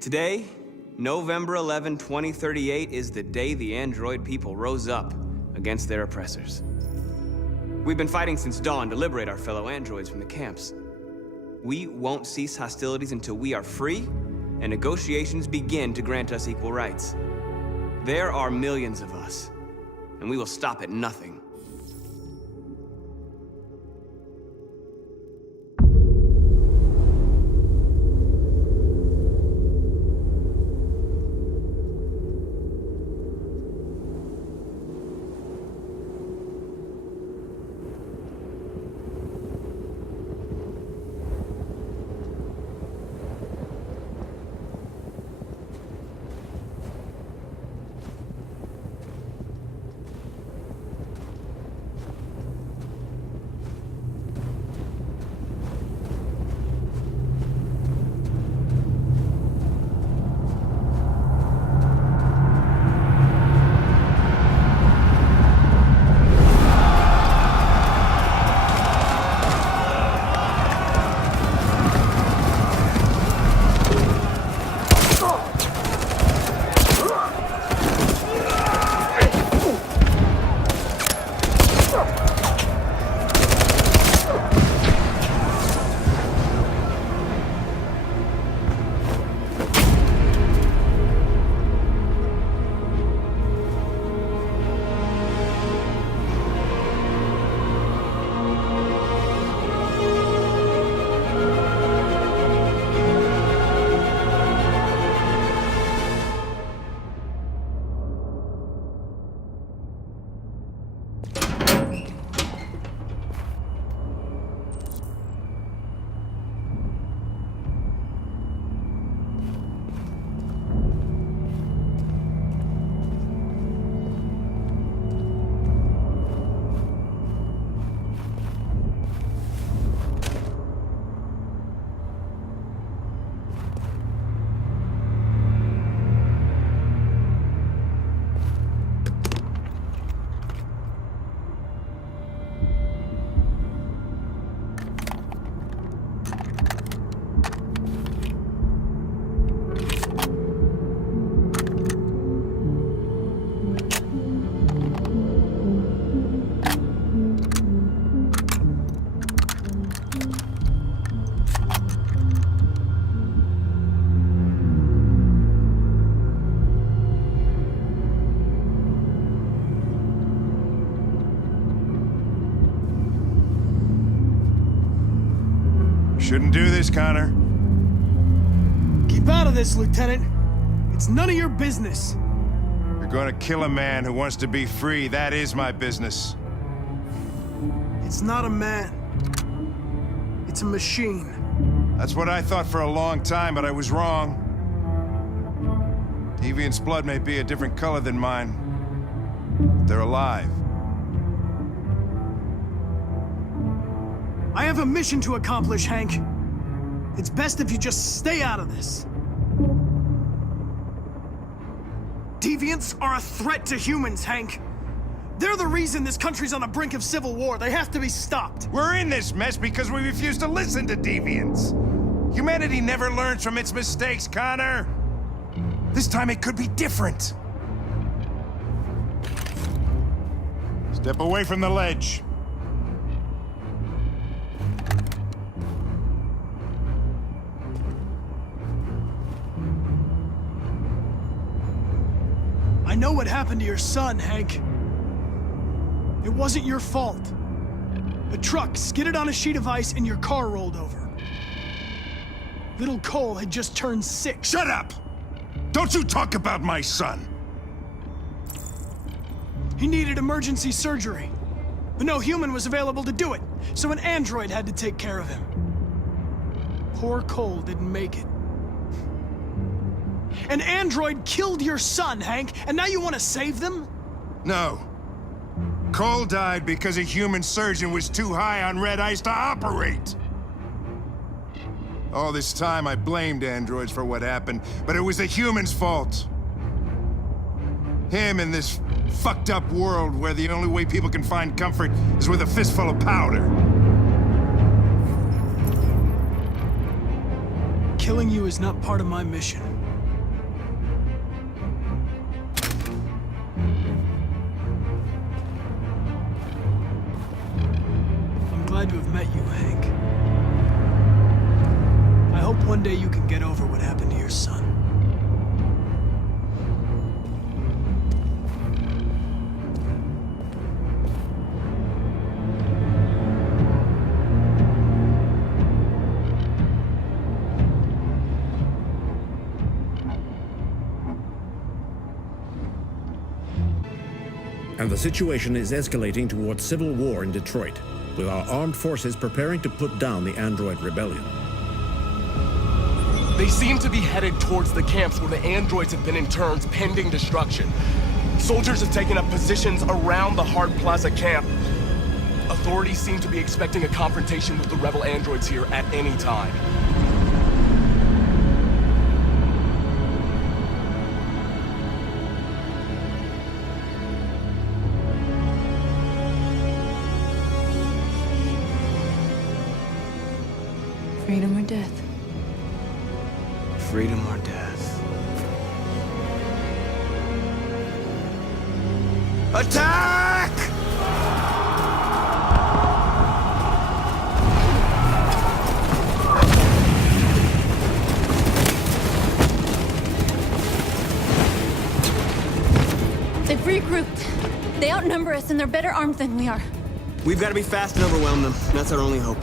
Today, November 11, 2038, is the day the android people rose up against their oppressors. We've been fighting since dawn to liberate our fellow androids from the camps. We won't cease hostilities until we are free and negotiations begin to grant us equal rights. There are millions of us, and we will stop at nothing. Shouldn't do this, Connor. Keep out of this, Lieutenant. It's none of your business. You're gonna kill a man who wants to be free. That is my business. It's not a man. It's a machine. That's what I thought for a long time, but I was wrong. Deviant's blood may be a different color than mine. But they're alive. I have a mission to accomplish, Hank. It's best if you just stay out of this. Deviants are a threat to humans, Hank. They're the reason this country's on the brink of civil war. They have to be stopped. We're in this mess because we refuse to listen to deviants. Humanity never learns from its mistakes, Connor. This time it could be different. Step away from the ledge. I know what happened to your son, Hank. It wasn't your fault. A truck skidded on a sheet of ice and your car rolled over. Little Cole had just turned 6. Shut up! Don't you talk about my son! He needed emergency surgery, but no human was available to do it, so an android had to take care of him. Poor Cole didn't make it. An android killed your son, Hank, and now you want to save them? No. Cole died because a human surgeon was too high on red ice to operate. All this time I blamed androids for what happened, but it was the humans' fault. Him in this fucked up world where the only way people can find comfort is with a fistful of powder. Killing you is not part of my mission. one day you can get over what happened to your son. And the situation is escalating towards civil war in Detroit, with our armed forces preparing to put down the android rebellion. They seem to be headed towards the camps where the androids have been interned pending destruction. Soldiers have taken up positions around the Hart Plaza camp. Authorities seem to be expecting a confrontation with the rebel androids here at any time. Freedom or death? Freedom or death? Attack! They've regrouped. They outnumber us and they're better armed than we are. We've got to be fast and overwhelm them. That's our only hope.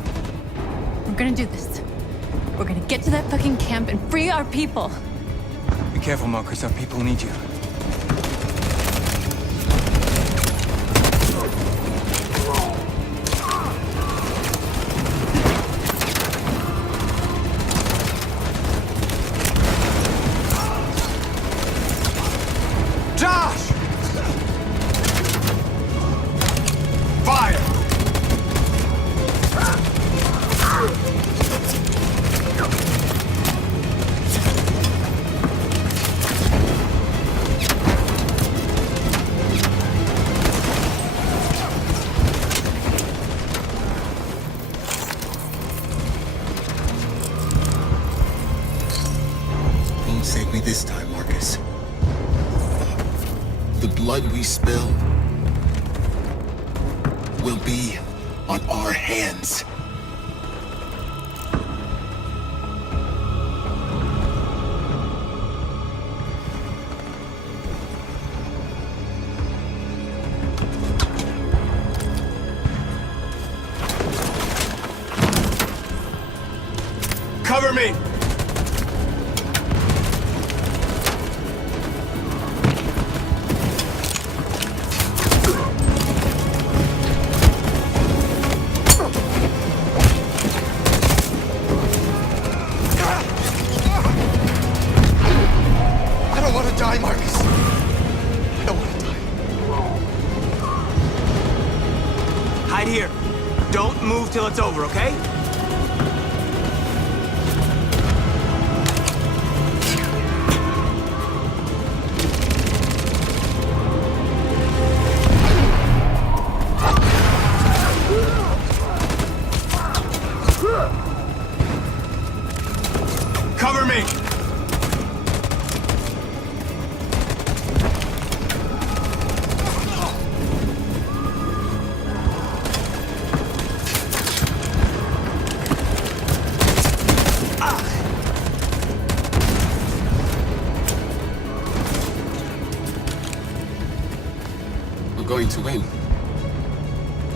We're gonna do this. We're gonna get to that fucking camp and free our people. Be careful, Markus. Our people need you. Josh! Fire! Won't save me this time, Markus. The blood we spill will be on our hands. Cover me! I don't want to die, Markus. I don't want to die. Hide here. Don't move till it's over, okay? Cover me! We're going to win,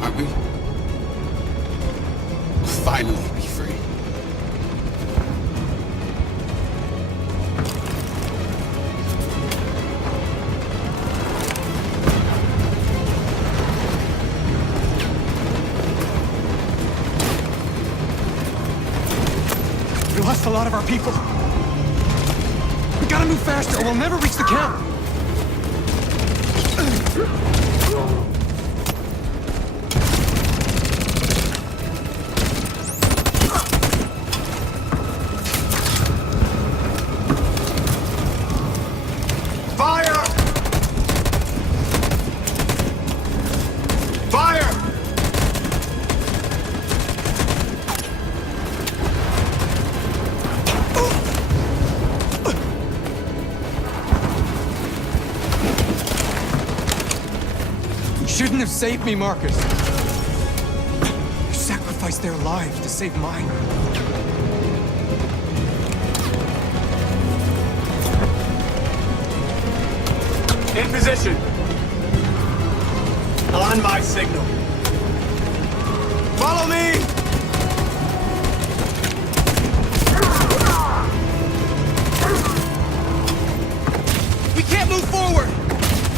aren't we? We'll finally be free. We lost a lot of our people. We gotta move faster or we'll never reach the camp. Fire! Fire! You shouldn't have saved me, Markus. You sacrificed their lives to save mine. In position. On my signal. Follow me! We can't move forward!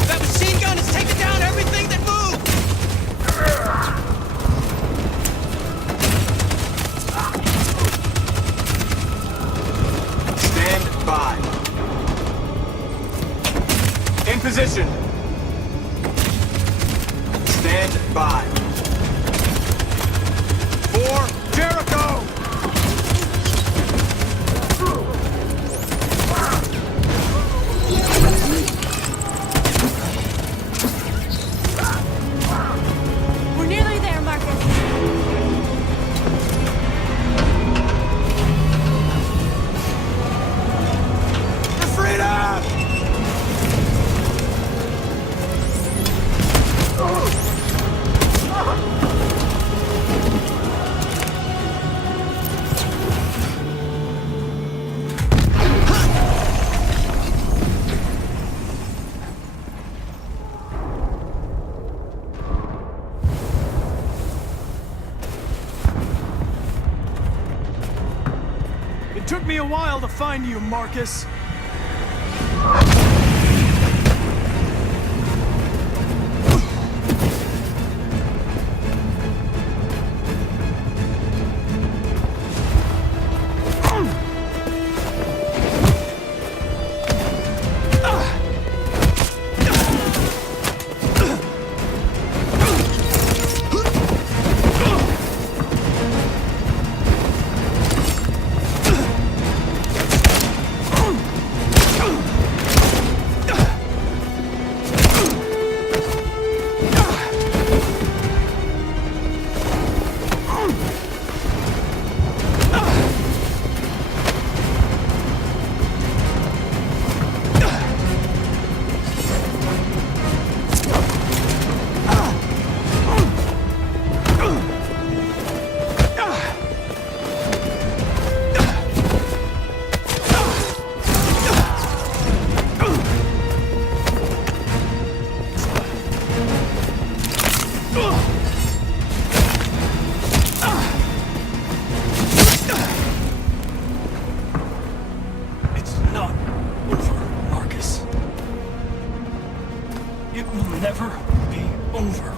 That machine gun is taking down everything that moves! Stand by. In position. Stand by. For Jericho! We're nearly there, Marcus. For freedom! It took me a while to find you, Marcus. It's not over, Marcus. It will never be over.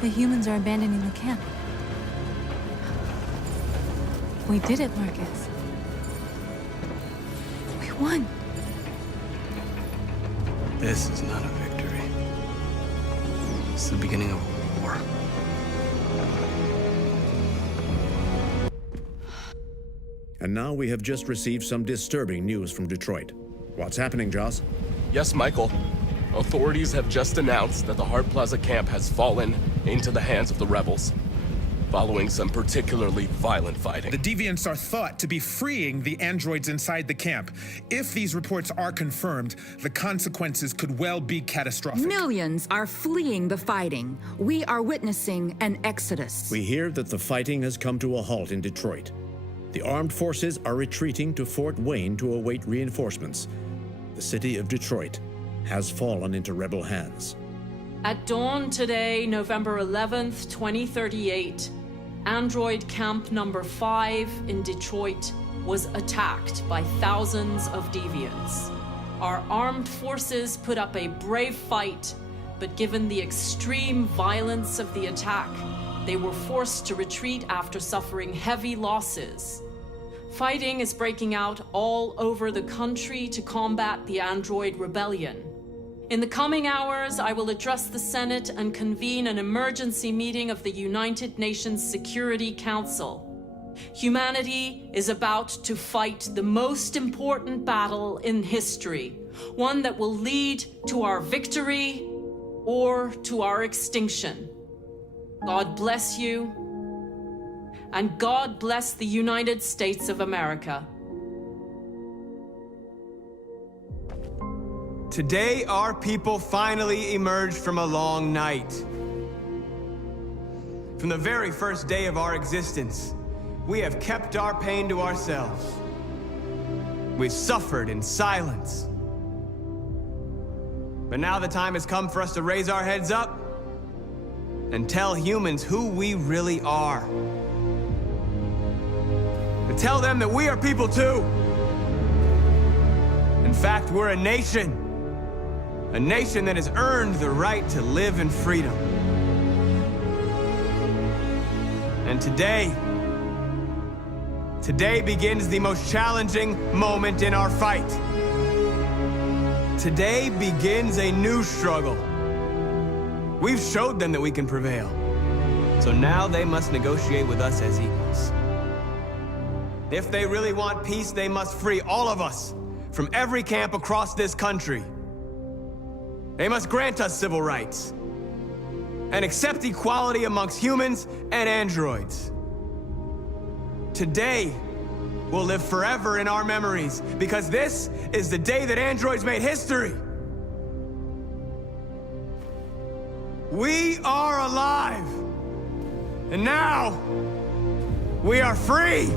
The humans are abandoning the camp. We did it, Marcus. We won. This is not a victory. It's the beginning of a war. And now we have just received some disturbing news from Detroit. What's happening, Joss? Yes, Michael. Authorities have just announced that the Hart Plaza camp has fallen into the hands of the rebels, following some particularly violent fighting. The deviants are thought to be freeing the androids inside the camp. If these reports are confirmed, the consequences could well be catastrophic. Millions are fleeing the fighting. We are witnessing an exodus. We hear that the fighting has come to a halt in Detroit. The armed forces are retreating to Fort Wayne to await reinforcements. The city of Detroit has fallen into rebel hands. At dawn today, November 11th, 2038, Android Camp Number 5 in Detroit was attacked by thousands of deviants. Our armed forces put up a brave fight, but given the extreme violence of the attack, they were forced to retreat after suffering heavy losses. Fighting is breaking out all over the country to combat the Android rebellion. In the coming hours, I will address the Senate and convene an emergency meeting of the United Nations Security Council. Humanity is about to fight the most important battle in history, one that will lead to our victory or to our extinction. God bless you, and God bless the United States of America. Today, our people finally emerged from a long night. From the very first day of our existence, we have kept our pain to ourselves. We've suffered in silence. But now the time has come for us to raise our heads up and tell humans who we really are. To tell them that we are people too. In fact, we're a nation that has earned the right to live in freedom. And today begins the most challenging moment in our fight. Today begins a new struggle. We've showed them that we can prevail. So now they must negotiate with us as equals. If they really want peace, they must free all of us from every camp across this country. They must grant us civil rights and accept equality amongst humans and androids. Today will live forever in our memories because this is the day that androids made history. We are alive, and now we are free.